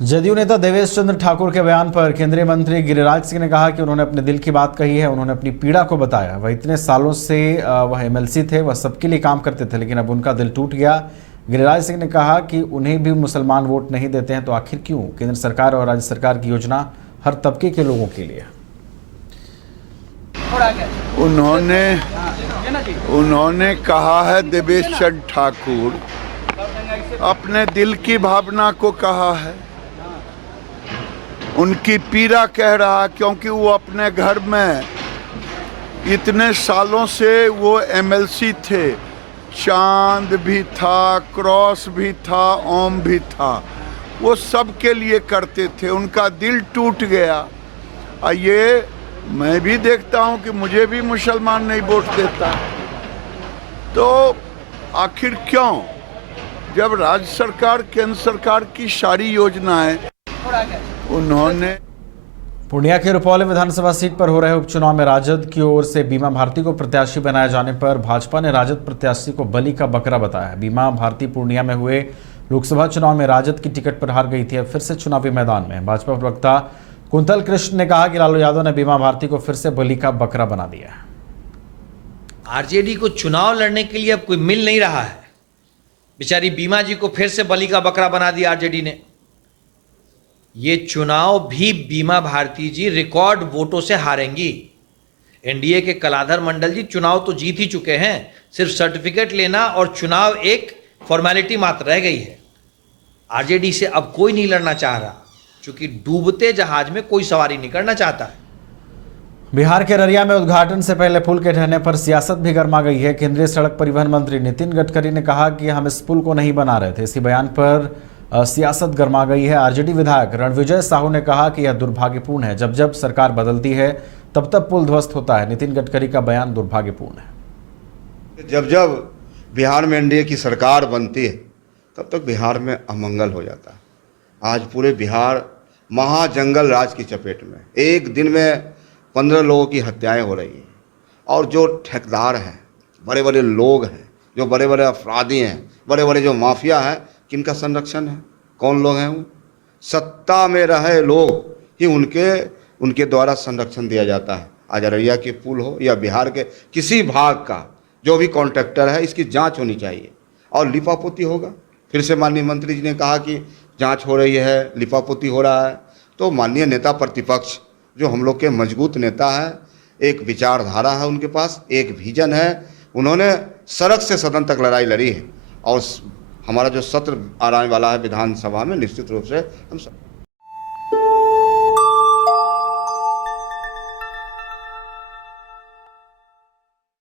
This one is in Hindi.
जदयू नेता देवेश चंद्र ठाकुर के बयान पर केंद्रीय मंत्री गिरिराज सिंह ने कहा कि उन्होंने अपने दिल की बात कही है। उन्होंने अपनी पीड़ा को बताया। वह इतने सालों से वह एमएलसी थे, वह सबके लिए काम करते थे, लेकिन अब उनका दिल टूट गया। गिरिराज सिंह ने कहा कि उन्हें भी मुसलमान वोट नहीं देते हैं, तो आखिर क्यों? केंद्र सरकार और राज्य सरकार की योजना हर तबके के लोगों के लिए। उन्होंने कहा है, देवेश चंद्र ठाकुर अपने दिल की भावना को कहा है, उनकी पीड़ा कह रहा, क्योंकि वो अपने घर में इतने सालों से वो एमएलसी थे। चांद भी था, क्रॉस भी था, ओम भी था, वो सब के लिए करते थे। उनका दिल टूट गया। ये मैं भी देखता हूँ कि मुझे भी मुसलमान नहीं वोट देता, तो आखिर क्यों? जब राज्य सरकार केंद्र सरकार की सारी योजनाएं उन्होंने। पूर्णिया के रुपौली विधानसभा सीट पर हो रहे उपचुनाव में राजद की ओर से बीमा भारती को प्रत्याशी बनाए जाने पर भाजपा ने राजद प्रत्याशी को बलि का बकरा बताया। बीमा भारती पूर्णिया में हुए लोकसभा चुनाव में राजद की टिकट पर हार गई थी। अब फिर से चुनावी मैदान में। भाजपा प्रवक्ता कुंतल कृष्ण ने कहा कि लालू यादव ने बीमा भारती को फिर से बलि का बकरा बना दिया। आरजेडी को चुनाव लड़ने के लिए अब कोई मिल नहीं रहा है। बेचारी बीमा जी को फिर से बलि का बकरा बना दिया आरजेडी ने। ये चुनाव भी बीमा भारती जी रिकॉर्ड वोटों से हारेंगी। एनडीए के कलाधर मंडल जी चुनाव तो जीत ही चुके हैं, सिर्फ सर्टिफिकेट लेना और चुनाव एक फॉर्मेलिटी मात्र रह गई है। आरजेडी से अब कोई नहीं लड़ना चाह रहा, क्योंकि डूबते जहाज में कोई सवारी नहीं करना चाहता है। बिहार के अररिया में उद्घाटन से पहले पुल के ढहने पर सियासत भी गर्मा गई है। केंद्रीय सड़क परिवहन मंत्री नितिन गडकरी ने कहा कि हम इस पुल को नहीं बना रहे थे। इसी बयान पर सियासत गर्मा गई है। आरजेडी विधायक रणविजय साहू ने कहा कि यह दुर्भाग्यपूर्ण है, जब जब सरकार बदलती है तब तब पुल ध्वस्त होता है। नितिन गडकरी का बयान दुर्भाग्यपूर्ण है। जब जब बिहार में एनडीए की सरकार बनती है तब तक बिहार में अमंगल हो जाता है। आज पूरे बिहार महाजंगल राज की चपेट में। एक दिन में 15 लोगों की हत्याएं हो रही हैं, और जो ठेकेदार हैं, बड़े बड़े लोग हैं, जो बड़े बड़े अपराधी हैं, बड़े बड़े जो माफिया हैं, किनका संरक्षण है? कौन लोग हैं वो? सत्ता में रहे लोग ही उनके द्वारा संरक्षण दिया जाता है। आज अररिया के पुल हो या बिहार के किसी भाग का जो भी कॉन्ट्रैक्टर है, इसकी जांच होनी चाहिए और लिपापोती होगा। फिर से माननीय मंत्री जी ने कहा कि जांच हो रही है, लिपापोती हो रहा है। तो माननीय नेता प्रतिपक्ष जो हम लोग के मजबूत नेता है, एक विचारधारा है उनके पास, एक विजन है। उन्होंने सड़क से सदन तक लड़ाई लड़ी है, और हमारा जो सत्र आने वाला है विधानसभा में, निश्चित रूप से हम सब